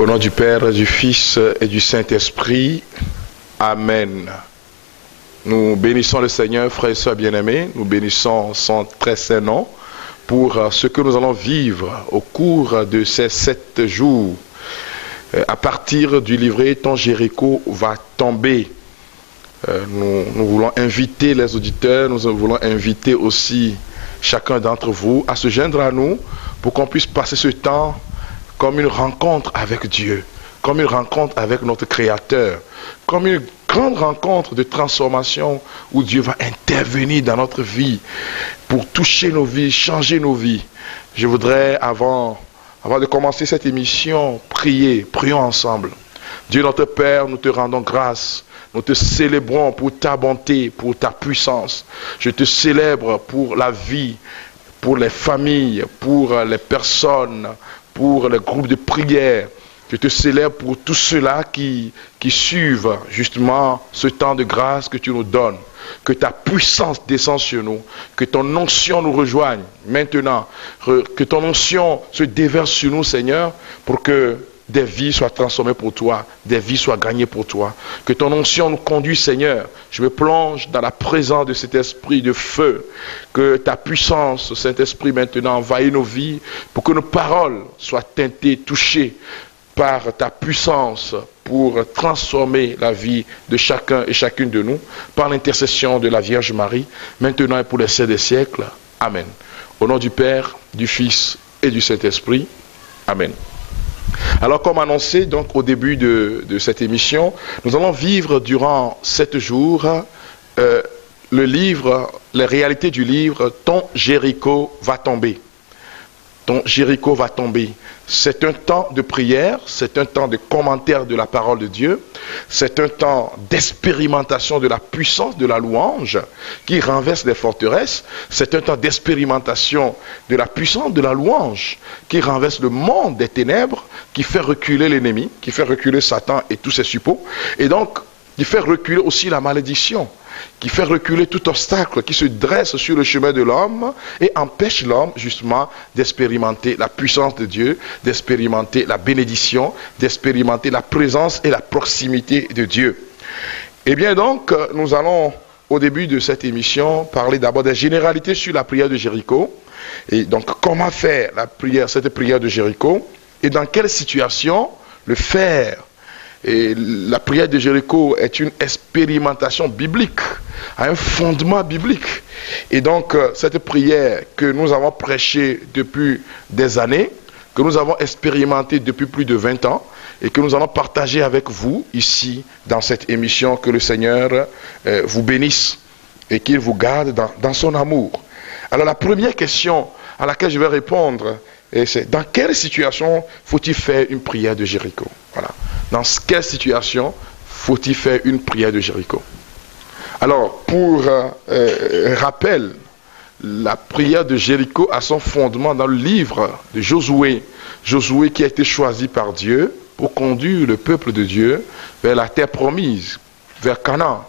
Au nom du Père, du Fils et du Saint-Esprit. Amen. Nous bénissons le Seigneur, frères et sœurs bien-aimés. Nous bénissons son très saint nom pour ce que nous allons vivre au cours de ces 7 jours. À partir du livret « Ton Jéricho va tomber ». Nous voulons inviter les auditeurs, nous voulons inviter aussi chacun d'entre vous à se joindre à nous pour qu'on puisse passer ce temps comme une rencontre avec Dieu, comme une rencontre avec notre Créateur, comme une grande rencontre de transformation où Dieu va intervenir dans notre vie pour toucher nos vies, changer nos vies. Je voudrais, avant de commencer cette émission, prions ensemble. Dieu notre Père, nous te rendons grâce. Nous te célébrons pour ta bonté, pour ta puissance. Je te célèbre pour la vie, pour les familles, pour les personnes, pour les groupes de prière. Je te célèbre pour tous ceux-là qui suivent justement ce temps de grâce que tu nous donnes. Que ta puissance descende sur nous, que ton onction nous rejoigne maintenant, que ton onction se déverse sur nous, Seigneur, pour que des vies soient transformées pour toi, des vies soient gagnées pour toi. Que ton onction nous conduise, Seigneur. Je me plonge dans la présence de cet esprit de feu. Que ta puissance, Saint-Esprit, maintenant envahisse nos vies pour que nos paroles soient teintées, touchées par ta puissance pour transformer la vie de chacun et chacune de nous par l'intercession de la Vierge Marie, maintenant et pour les siècles des siècles. Amen. Au nom du Père, du Fils et du Saint-Esprit. Amen. Alors, comme annoncé donc au début de cette émission, nous allons vivre durant 7 jours le livre, les réalités du livre « Ton Jéricho va tomber ». Ton Jéricho va tomber. C'est un temps de prière, c'est un temps de commentaire de la parole de Dieu, c'est un temps d'expérimentation de la puissance de la louange qui renverse les forteresses, c'est un temps d'expérimentation de la puissance de la louange qui renverse le monde des ténèbres, qui fait reculer l'ennemi, qui fait reculer Satan et tous ses suppôts, et donc qui fait reculer aussi la malédiction, qui fait reculer tout obstacle qui se dresse sur le chemin de l'homme et empêche l'homme justement d'expérimenter la puissance de Dieu, d'expérimenter la bénédiction, d'expérimenter la présence et la proximité de Dieu. Eh bien donc, nous allons au début de cette émission parler d'abord des généralités sur la prière de Jéricho. Et donc comment faire la prière, cette prière de Jéricho et dans quelle situation le faire. Et la prière de Jéricho est une expérimentation biblique, un fondement biblique. Et donc, cette prière que nous avons prêchée depuis des années, que nous avons expérimentée depuis plus de 20 ans, et que nous allons partager avec vous ici, dans cette émission, que le Seigneur vous bénisse et qu'il vous garde dans son amour. Alors, la première question à laquelle je vais répondre, c'est dans quelle situation faut-il faire une prière de Jéricho? Voilà. Dans quelle situation faut-il faire une prière de Jéricho? Alors, pour rappel, la prière de Jéricho a son fondement dans le livre de Josué. Josué qui a été choisi par Dieu pour conduire le peuple de Dieu vers la terre promise, vers Canaan.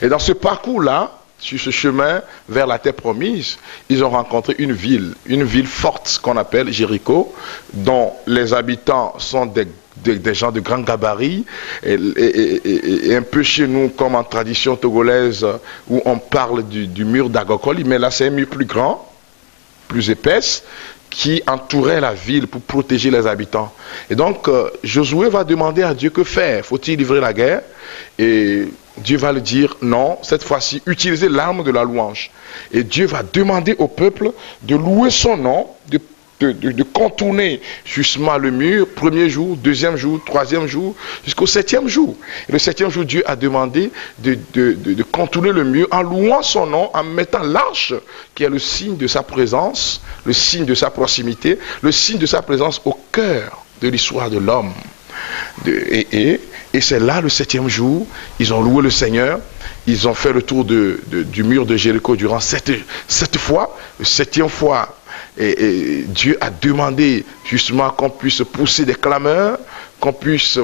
Et dans ce parcours-là, sur ce chemin vers la terre promise, ils ont rencontré une ville forte qu'on appelle Jéricho, dont les habitants sont des gens de grand gabarit, et un peu chez nous, comme en tradition togolaise, où on parle du mur d'Agokoli, mais là c'est un mur plus grand, plus épaisse, qui entourait la ville pour protéger les habitants. Et donc, Josué va demander à Dieu que faire. Faut-il livrer la guerre? Et Dieu va lui dire non, cette fois-ci, utilisez l'arme de la louange. Et Dieu va demander au peuple de louer son nom, de contourner justement le mur, premier jour, deuxième jour, troisième jour, jusqu'au 7e jour. Et le 7e jour, Dieu a demandé de contourner le mur en louant son nom, en mettant l'arche, qui est le signe de sa présence, le signe de sa proximité, le signe de sa présence au cœur de l'histoire de l'homme. Et c'est là, le 7e jour, ils ont loué le Seigneur, ils ont fait le tour du mur de Jéricho durant 7 fois, le 7e fois. Et Dieu a demandé justement qu'on puisse pousser des clameurs, qu'on puisse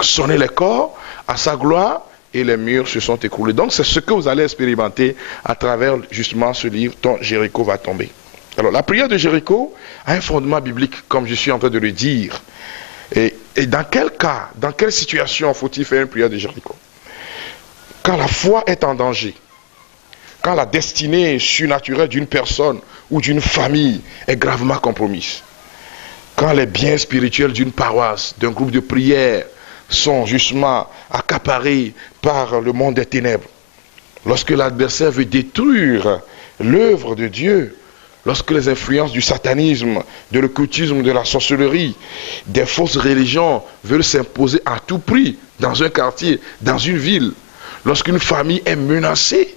sonner les corps à sa gloire, et les murs se sont écroulés. Donc c'est ce que vous allez expérimenter à travers justement ce livre « Ton Jéricho va tomber ». Alors la prière de Jéricho a un fondement biblique, comme je suis en train de le dire. Et dans quel cas, dans quelle situation faut-il faire une prière de Jéricho? Quand la foi est en danger, quand la destinée surnaturelle d'une personne ou d'une famille est gravement compromise, quand les biens spirituels d'une paroisse, d'un groupe de prière sont justement accaparés par le monde des ténèbres, lorsque l'adversaire veut détruire l'œuvre de Dieu, lorsque les influences du satanisme, de l'occultisme, de la sorcellerie, des fausses religions veulent s'imposer à tout prix dans un quartier, dans une ville, lorsqu'une famille est menacée,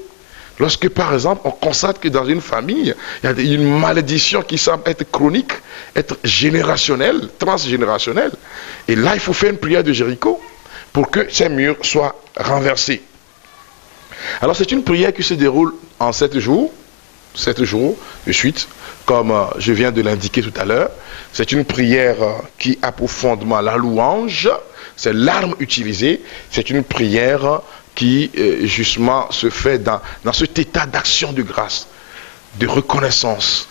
lorsque par exemple on constate que dans une famille, il y a une malédiction qui semble être chronique, être générationnelle, transgénérationnelle, et là il faut faire une prière de Jéricho pour que ces murs soient renversés. Alors c'est une prière qui se déroule en 7 jours de suite, comme je viens de l'indiquer tout à l'heure. C'est une prière qui a pour fondement la louange, c'est l'arme utilisée, c'est une prière qui justement se fait dans cet état d'action de grâce, de reconnaissance,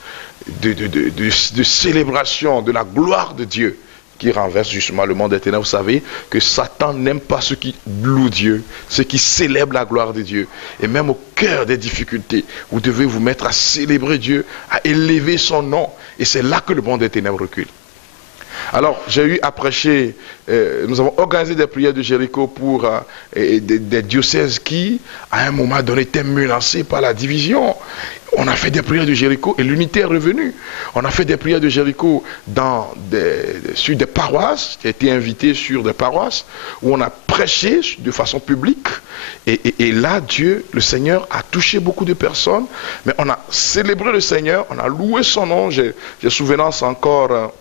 de célébration de la gloire de Dieu, qui renverse justement le monde des ténèbres. Vous savez que Satan n'aime pas ceux qui louent Dieu, ceux qui célèbrent la gloire de Dieu. Et même au cœur des difficultés, vous devez vous mettre à célébrer Dieu, à élever son nom. Et c'est là que le monde des ténèbres recule. Alors, j'ai eu à prêcher, nous avons organisé des prières de Jéricho pour des diocèses qui, à un moment donné, étaient menacés par la division. On a fait des prières de Jéricho et l'unité est revenue. On a fait des prières de Jéricho sur des paroisses, j'ai été invité sur des paroisses, où on a prêché de façon publique. Et là, Dieu, le Seigneur, a touché beaucoup de personnes. Mais on a célébré le Seigneur, on a loué son nom. J'ai souvenance encore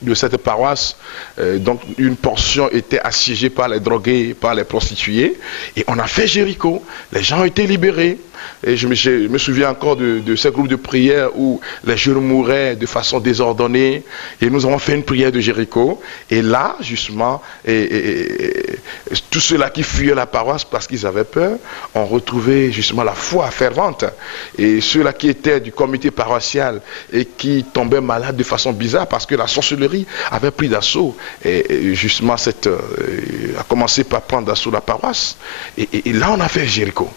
de cette paroisse, donc une portion était assiégée par les drogués, par les prostituées, et on a fait Jéricho, les gens ont été libérés, et je me souviens encore de ces groupes de prière où les jeunes mouraient de façon désordonnée, et nous avons fait une prière de Jéricho, et là, justement, tous ceux-là qui fuyaient la paroisse parce qu'ils avaient peur, ont retrouvé justement la foi fervente, et ceux-là qui étaient du comité paroissial, et qui tombaient malades de façon bizarre, parce que la sorcellerie avait pris d'assaut, et justement a commencé par prendre d'assaut la paroisse, et là on a fait Jéricho.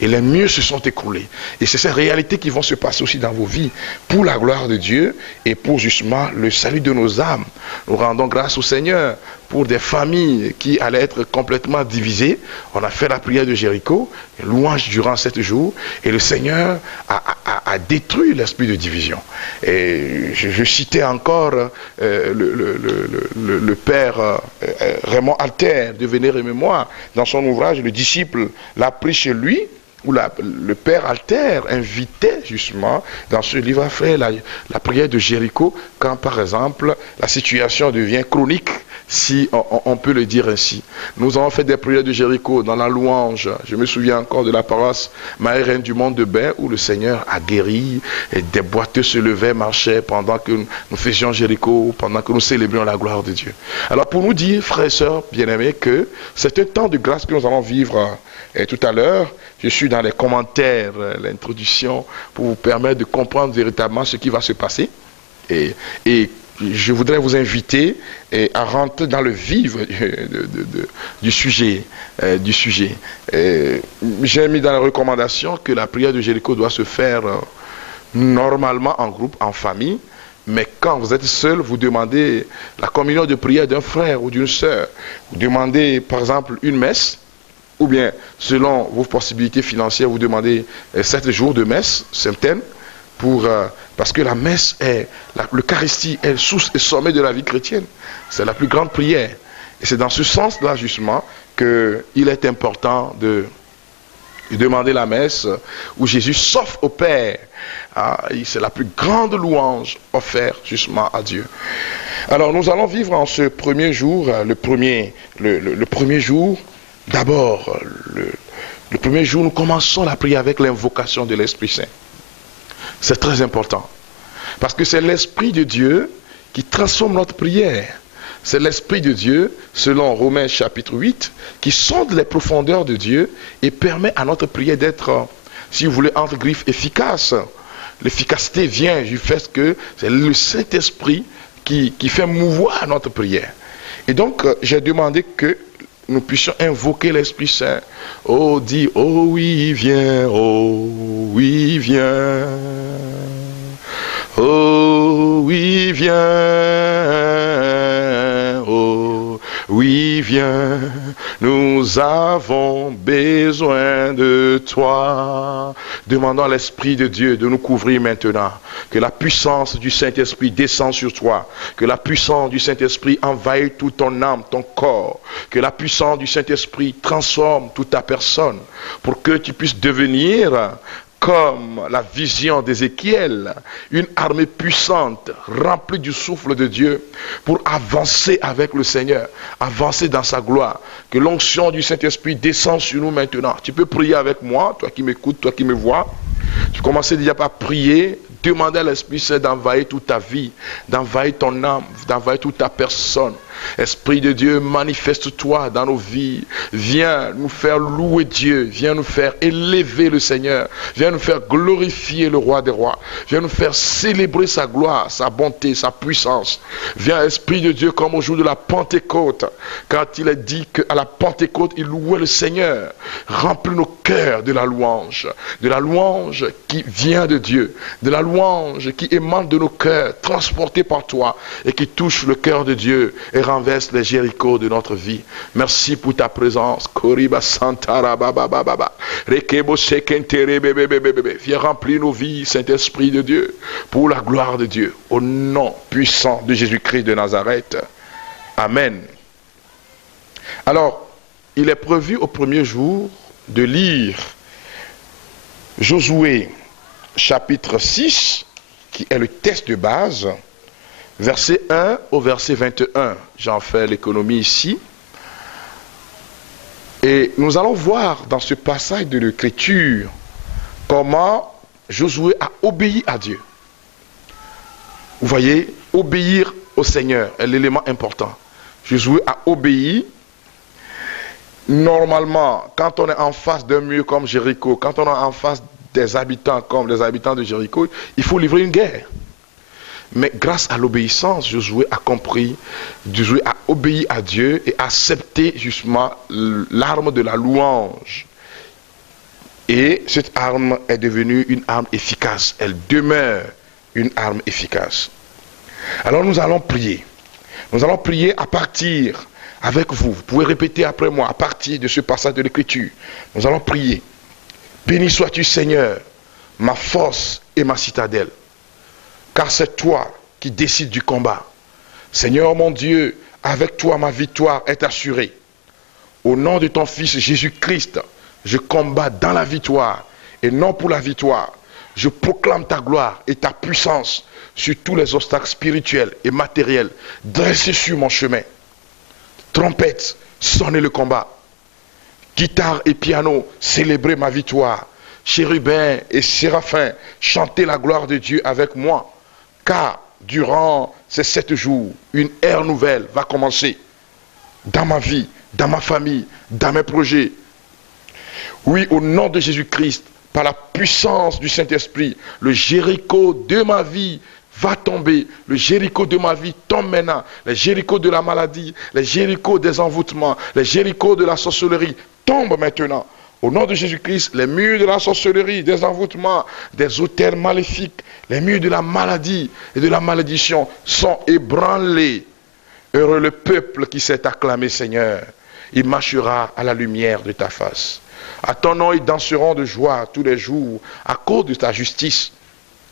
Et les murs se sont écroulés. Et c'est ces réalités qui vont se passer aussi dans vos vies, pour la gloire de Dieu et pour justement le salut de nos âmes. Nous rendons grâce au Seigneur pour des familles qui allaient être complètement divisées. On a fait la prière de Jéricho, louange durant 7 jours, et le Seigneur a détruit l'esprit de division. Et je citais encore le père Raymond Alter de Vénère-et-Mémoire, dans son ouvrage, le disciple l'a pris chez lui, où le père Alter invitait justement dans ce livre à faire la prière de Jéricho quand par exemple la situation devient chronique, si on peut le dire ainsi. Nous avons fait des prières de Jéricho dans la louange. Je me souviens encore de la paroisse Marie-Reine du Monde de Bain où le Seigneur a guéri et des boiteux se levaient, marchaient pendant que nous faisions Jéricho, pendant que nous célébrions la gloire de Dieu. Alors pour nous dire, frères et sœurs bien-aimés, que c'est un temps de grâce que nous allons vivre. Et tout à l'heure, je suis dans les commentaires, l'introduction, pour vous permettre de comprendre véritablement ce qui va se passer. Et je voudrais vous inviter à rentrer dans le vif du sujet. J'ai mis dans la recommandation que la prière de Jéricho doit se faire normalement en groupe, en famille. Mais quand vous êtes seul, vous demandez la communion de prière d'un frère ou d'une sœur. Vous demandez par exemple une messe. Ou bien, selon vos possibilités financières, vous demandez 7 jours de messe certaine, parce que la messe est, l'Eucharistie est source et sommet de la vie chrétienne. C'est la plus grande prière. Et c'est dans ce sens-là, justement, qu'il est important de demander la messe où Jésus s'offre au Père. C'est la plus grande louange offerte, justement, à Dieu. Alors, nous allons vivre en ce premier jour, le premier jour. D'abord, le premier jour, nous commençons la prière avec l'invocation de l'Esprit Saint. C'est très important. Parce que c'est l'Esprit de Dieu qui transforme notre prière. C'est l'Esprit de Dieu, selon Romains chapitre 8, qui sonde les profondeurs de Dieu et permet à notre prière d'être, si vous voulez, entre griffes, efficace. L'efficacité vient du fait que c'est le Saint-Esprit qui fait mouvoir notre prière. Et donc, j'ai demandé que nous puissions invoquer l'Esprit Saint. Oh, dis, oh oui, viens, oh oui, viens. Oh oui, viens, oh oui, viens, nous avons besoin de toi. Demandons à l'Esprit de Dieu de nous couvrir maintenant. Que la puissance du Saint-Esprit descende sur toi. Que la puissance du Saint-Esprit envahisse toute ton âme, ton corps. Que la puissance du Saint-Esprit transforme toute ta personne. Pour que tu puisses devenir comme la vision d'Ézéchiel, une armée puissante, remplie du souffle de Dieu, pour avancer avec le Seigneur, avancer dans sa gloire. Que l'onction du Saint-Esprit descende sur nous maintenant. Tu peux prier avec moi, toi qui m'écoutes, toi qui me vois. Tu commences déjà par prier, demander à l'Esprit Saint d'envahir toute ta vie, d'envahir ton âme, d'envahir toute ta personne. Esprit de Dieu, manifeste-toi dans nos vies. Viens nous faire louer Dieu. Viens nous faire élever le Seigneur. Viens nous faire glorifier le roi des rois. Viens nous faire célébrer sa gloire, sa bonté, sa puissance. Viens, Esprit de Dieu, comme au jour de la Pentecôte, quand il est dit qu'à la Pentecôte, il louait le Seigneur. Remplis nos cœurs de la louange qui vient de Dieu, de la louange qui émane de nos cœurs, transportée par toi et qui touche le cœur de Dieu et renverse les Jérichos de notre vie. Merci pour ta présence. Viens remplir nos vies, Saint-Esprit de Dieu, pour la gloire de Dieu, au nom puissant de Jésus-Christ de Nazareth. Amen. Alors, il est prévu au premier jour de lire Josué chapitre 6, qui est le texte de base, verset 1 au verset 21. J'en fais l'économie ici. Et nous allons voir dans ce passage de l'Écriture comment Josué a obéi à Dieu. Vous voyez, obéir au Seigneur est l'élément important. Josué a obéi. Normalement, quand on est en face d'un mur comme Jéricho, quand on est en face des habitants comme les habitants de Jéricho, il faut livrer une guerre. Mais grâce à l'obéissance, Josué a compris, Josué a obéi à Dieu et a accepté justement l'arme de la louange. Et cette arme est devenue une arme efficace. Elle demeure une arme efficace. Alors nous allons prier. Nous allons prier à partir, avec vous. Vous pouvez répéter après moi, à partir de ce passage de l'Écriture. Nous allons prier. Béni sois-tu Seigneur, ma force et ma citadelle. Car c'est toi qui décides du combat. Seigneur mon Dieu, avec toi ma victoire est assurée. Au nom de ton Fils Jésus-Christ, je combats dans la victoire et non pour la victoire. Je proclame ta gloire et ta puissance sur tous les obstacles spirituels et matériels dressés sur mon chemin. Trompette, sonnez le combat. Guitare et piano, célébrez ma victoire. Chérubins et séraphins, chantez la gloire de Dieu avec moi. Car durant ces 7 jours, une ère nouvelle va commencer. Dans ma vie, dans ma famille, dans mes projets. Oui, au nom de Jésus-Christ, par la puissance du Saint-Esprit, le Jéricho de ma vie va tomber. Le Jéricho de ma vie tombe maintenant. Les Jérichos de la maladie, les Jérichos des envoûtements, les Jérichos de la sorcellerie tombent maintenant. Au nom de Jésus-Christ, les murs de la sorcellerie, des envoûtements, des autels maléfiques, les murs de la maladie et de la malédiction sont ébranlés. Heureux le peuple qui s'est acclamé, Seigneur. Il marchera à la lumière de ta face. À ton nom, ils danseront de joie tous les jours à cause de ta justice.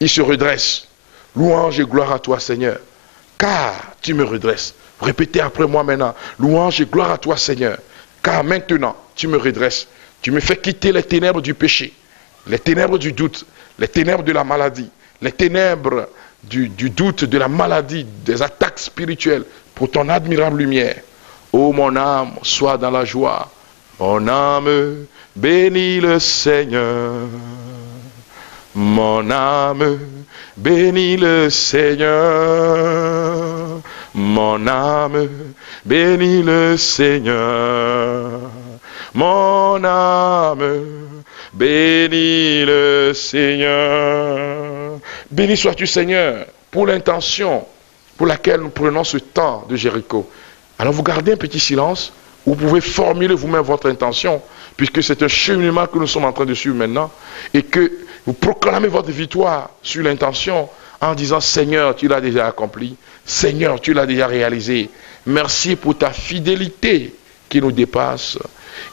Ils se redressent. Louange et gloire à toi, Seigneur, car tu me redresses. Répétez après moi maintenant. Louange et gloire à toi, Seigneur, car maintenant tu me redresses. Tu me fais quitter les ténèbres du péché, les ténèbres du doute, les ténèbres de la maladie, les ténèbres du doute, de la maladie, des attaques spirituelles, pour ton admirable lumière. Ô mon âme, sois dans la joie. Mon âme, bénis le Seigneur. Mon âme, bénis le Seigneur. Mon âme, bénis le Seigneur. Mon âme, bénis le Seigneur. Béni sois-tu, Seigneur, pour l'intention pour laquelle nous prenons ce temps de Jéricho. Alors vous gardez un petit silence, vous pouvez formuler vous-même votre intention, puisque c'est un cheminement que nous sommes en train de suivre maintenant, et que vous proclamez votre victoire sur l'intention en disant, Seigneur, tu l'as déjà accompli, Seigneur, tu l'as déjà réalisé, merci pour ta fidélité qui nous dépasse,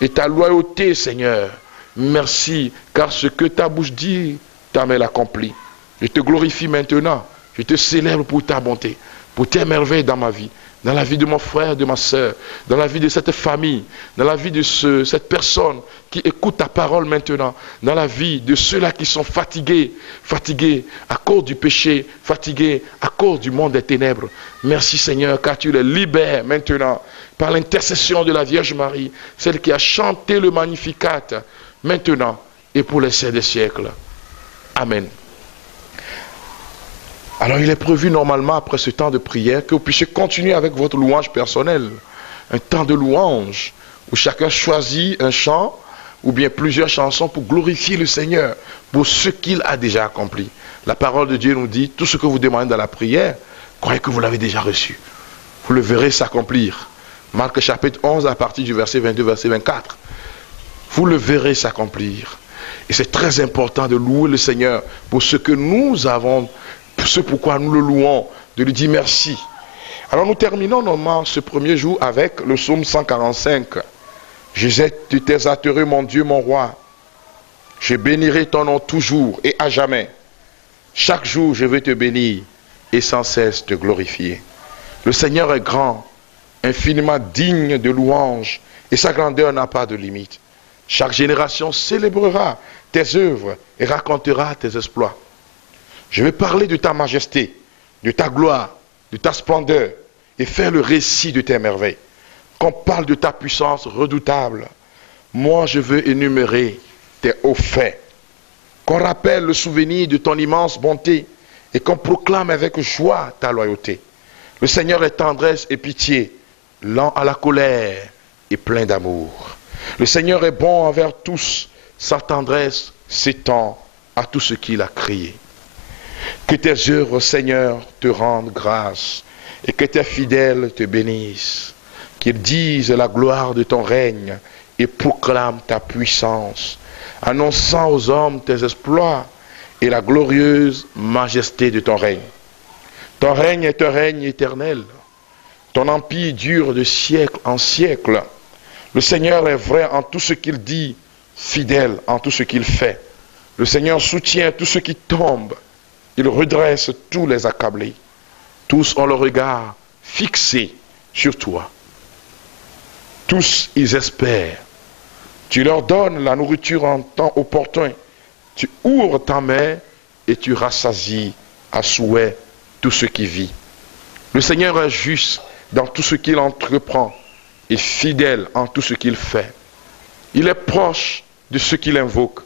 et ta loyauté, Seigneur, merci, car ce que ta bouche dit, ta main l'accomplit. Je te glorifie maintenant, je te célèbre pour ta bonté, pour tes merveilles dans ma vie, dans la vie de mon frère, de ma soeur, dans la vie de cette famille, dans la vie de cette personne qui écoute ta parole maintenant, dans la vie de ceux-là qui sont fatigués, fatigués à cause du péché, fatigués à cause du monde des ténèbres. Merci Seigneur, car tu les libères maintenant par l'intercession de la Vierge Marie, celle qui a chanté le Magnificat, maintenant et pour les siècles des siècles. Amen. Alors il est prévu normalement après ce temps de prière que vous puissiez continuer avec votre louange personnelle. Un temps de louange où chacun choisit un chant ou bien plusieurs chansons pour glorifier le Seigneur pour ce qu'il a déjà accompli. La parole de Dieu nous dit, tout ce que vous demandez dans la prière, croyez que vous l'avez déjà reçu. Vous le verrez s'accomplir. Marc chapitre 11 à partir du verset 22, verset 24. Vous le verrez s'accomplir. Et c'est très important de louer le Seigneur pour ce que nous avons, pour ce pourquoi nous le louons, de lui dire merci. Alors nous terminons normalement ce premier jour avec le psaume 145. Je t'exalterai mon Dieu, mon roi. Je bénirai ton nom toujours et à jamais. Chaque jour je vais te bénir et sans cesse te glorifier. Le Seigneur est grand, infiniment digne de louange et sa grandeur n'a pas de limite. Chaque génération célébrera tes œuvres et racontera tes exploits. Je vais parler de ta majesté, de ta gloire, de ta splendeur et faire le récit de tes merveilles. Qu'on parle de ta puissance redoutable. Moi, je veux énumérer tes hauts faits. Qu'on rappelle le souvenir de ton immense bonté et qu'on proclame avec joie ta loyauté. Le Seigneur est tendresse et pitié, lent à la colère et plein d'amour. Le Seigneur est bon envers tous, sa tendresse s'étend à tout ce qu'il a créé. Que tes œuvres, Seigneur, te rendent grâce et que tes fidèles te bénissent. Qu'ils disent la gloire de ton règne et proclament ta puissance, annonçant aux hommes tes exploits et la glorieuse majesté de ton règne. Ton règne est un règne éternel. Ton empire dure de siècle en siècle. Le Seigneur est vrai en tout ce qu'il dit, fidèle en tout ce qu'il fait. Le Seigneur soutient tous ceux qui tombent. Il redresse tous les accablés. Tous ont le regard fixé sur toi. Tous ils espèrent. Tu leur donnes la nourriture en temps opportun. Tu ouvres ta main et tu rassasies à souhait tout ce qui vit. Le Seigneur est juste dans tout ce qu'il entreprend et fidèle en tout ce qu'il fait. Il est proche de ceux qu'il invoque,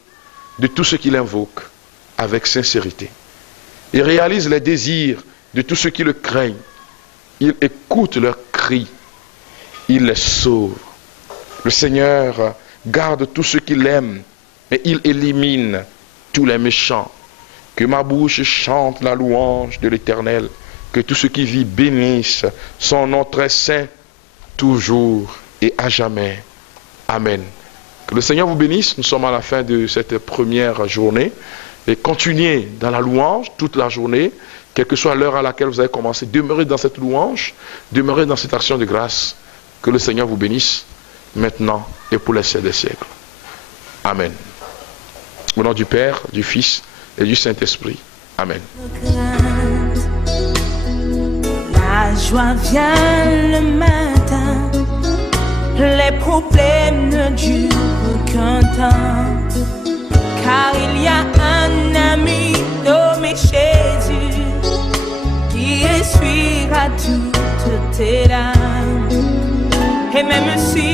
de tout ce qu'il invoque avec sincérité. Il réalise les désirs de tous ceux qui le craignent. Il écoute leurs cris. Il les sauve. Le Seigneur garde tous ceux qui l'aiment et il élimine tous les méchants. Que ma bouche chante la louange de l'Éternel. Que tout ce qui vit bénisse son nom très saint, toujours et à jamais. Amen. Que le Seigneur vous bénisse. Nous sommes à la fin de cette première journée. Et continuez dans la louange toute la journée, quelle que soit l'heure à laquelle vous avez commencé. Demeurez dans cette louange, demeurez dans cette action de grâce. Que le Seigneur vous bénisse maintenant et pour les siècles des siècles. Amen. Au nom du Père, du Fils et du Saint-Esprit. Amen. La joie vient le matin, les problèmes ne durent qu'un temps, car il y a un ami nommé Jésus qui essuiera toutes tes larmes. Et même si